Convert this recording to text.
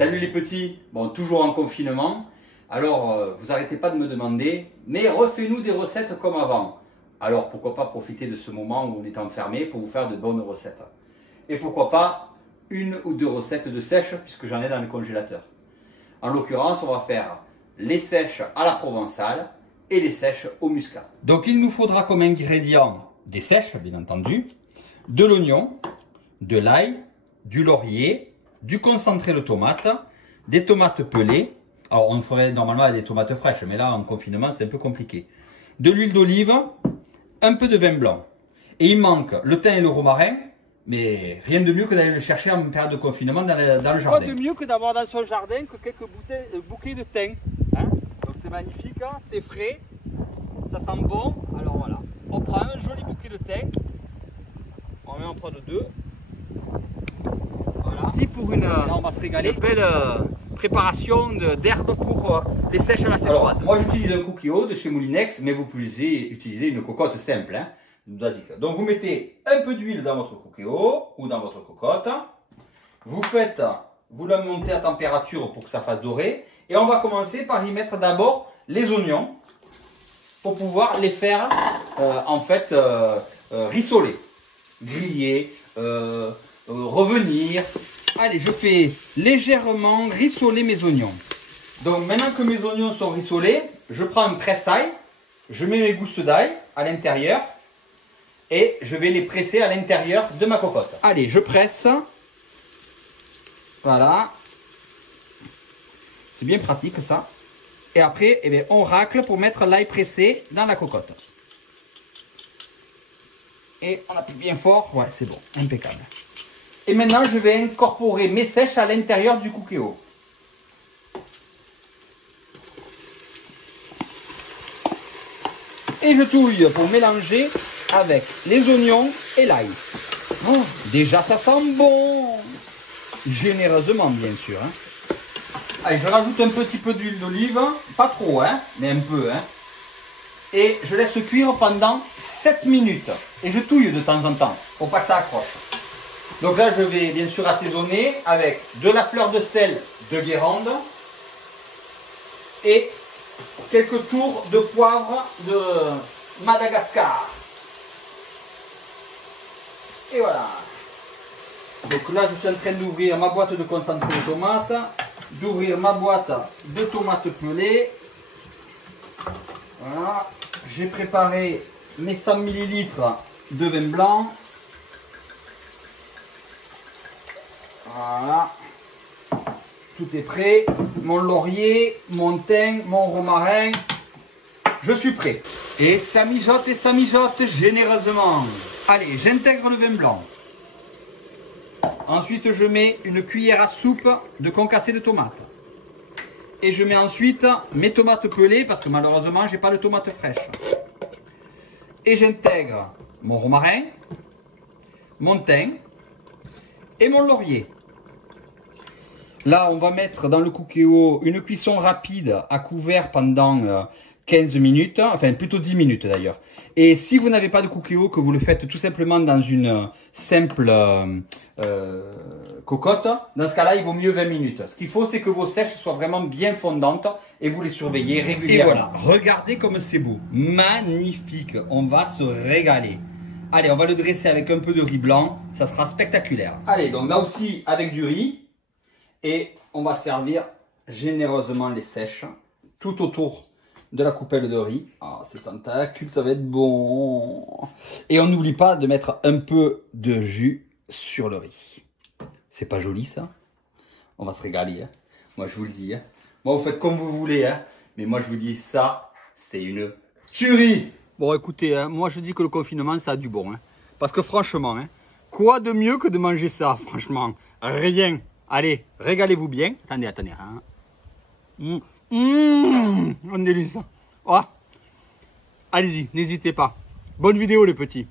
Salut les petits, bon toujours en confinement, alors vous arrêtez pas de me demander, mais refais-nous des recettes comme avant. Alors pourquoi pas profiter de ce moment où on est enfermé pour vous faire de bonnes recettes. Et pourquoi pas une ou deux recettes de sèche puisque j'en ai dans le congélateur. En l'occurrence on va faire les sèches à la provençale et les sèches au muscat. Donc il nous faudra comme ingrédients des sèches bien entendu, de l'oignon, de l'ail, du laurier, du concentré de tomate, des tomates pelées. Alors on ferait normalement avec des tomates fraîches, mais là en confinement c'est un peu compliqué. De l'huile d'olive, un peu de vin blanc. Et il manque le thym et le romarin, mais rien de mieux que d'aller le chercher en période de confinement dans le jardin. Quoi de mieux que d'avoir dans son jardin que quelques bouquets de thym. Hein? Donc c'est magnifique, hein, c'est frais, ça sent bon. Alors voilà, on prend un joli bouquet de thym, on en prend deux. Pour une, là, on va se régaler. Une belle préparation d'herbes pour les sèches à la céroise. Moi j'utilise un cookéo de chez Moulinex, mais vous pouvez utiliser une cocotte simple, hein, basique. Donc vous mettez un peu d'huile dans votre cookéo ou dans votre cocotte. Vous la montez à température pour que ça fasse dorer. Et on va commencer par y mettre d'abord les oignons pour pouvoir les faire rissoler, griller, revenir. Allez, je fais légèrement rissoler mes oignons. Donc maintenant que mes oignons sont rissolés, je prends un presse-ail, je mets mes gousses d'ail à l'intérieur et je vais les presser à l'intérieur de ma cocotte. Allez, je presse. Voilà. C'est bien pratique ça. Et après, eh bien, on racle pour mettre l'ail pressé dans la cocotte. Et on appuie bien fort. Ouais, c'est bon, impeccable. Et maintenant, je vais incorporer mes sèches à l'intérieur du cookéo. Et je touille pour mélanger avec les oignons et l'ail. Oh, déjà, ça sent bon. Généreusement, bien sûr. Hein. Allez, je rajoute un petit peu d'huile d'olive. Pas trop, hein, mais un peu. Hein. Et je laisse cuire pendant 7 minutes. Et je touille de temps en temps, pour pas que ça accroche. Donc là, je vais bien sûr assaisonner avec de la fleur de sel de Guérande et quelques tours de poivre de Madagascar. Et voilà. Donc là, je suis en train d'ouvrir ma boîte de concentré de tomates, d'ouvrir ma boîte de tomates pelées. Voilà. J'ai préparé mes 100 ml de vin blanc. Voilà, tout est prêt, mon laurier, mon thym, mon romarin, je suis prêt. Et ça mijote généreusement. Allez, j'intègre le vin blanc. Ensuite, je mets une cuillère à soupe de concassé de tomates. Et je mets ensuite mes tomates pelées, parce que malheureusement, j'ai pas de tomates fraîches. Et j'intègre mon romarin, mon thym et mon laurier. Là, on va mettre dans le cookéo une cuisson rapide à couvert pendant 15 minutes, enfin plutôt 10 minutes d'ailleurs. Et si vous n'avez pas de cookéo, que vous le faites tout simplement dans une simple cocotte, dans ce cas-là, il vaut mieux 20 minutes. Ce qu'il faut, c'est que vos sèches soient vraiment bien fondantes et vous les surveillez régulièrement. Et voilà, regardez comme c'est beau. Magnifique, on va se régaler. Allez, on va le dresser avec un peu de riz blanc, ça sera spectaculaire. Allez, donc là aussi avec du riz. Et on va servir généreusement les sèches tout autour de la coupelle de riz. Ah, c'est tentacule, ça va être bon. Et on n'oublie pas de mettre un peu de jus sur le riz. C'est pas joli ça? On va se régaler, hein. Moi je vous le dis. Hein. Moi vous faites comme vous voulez, hein. Mais moi je vous dis ça, c'est une tuerie. Bon écoutez, hein, moi je dis que le confinement ça a du bon. Hein. Parce que franchement, hein, quoi de mieux que de manger ça, franchement? Rien. Allez, régalez-vous bien. Attendez. Hein. On délice. Oh. Allez-y, n'hésitez pas. Bonne vidéo les petits.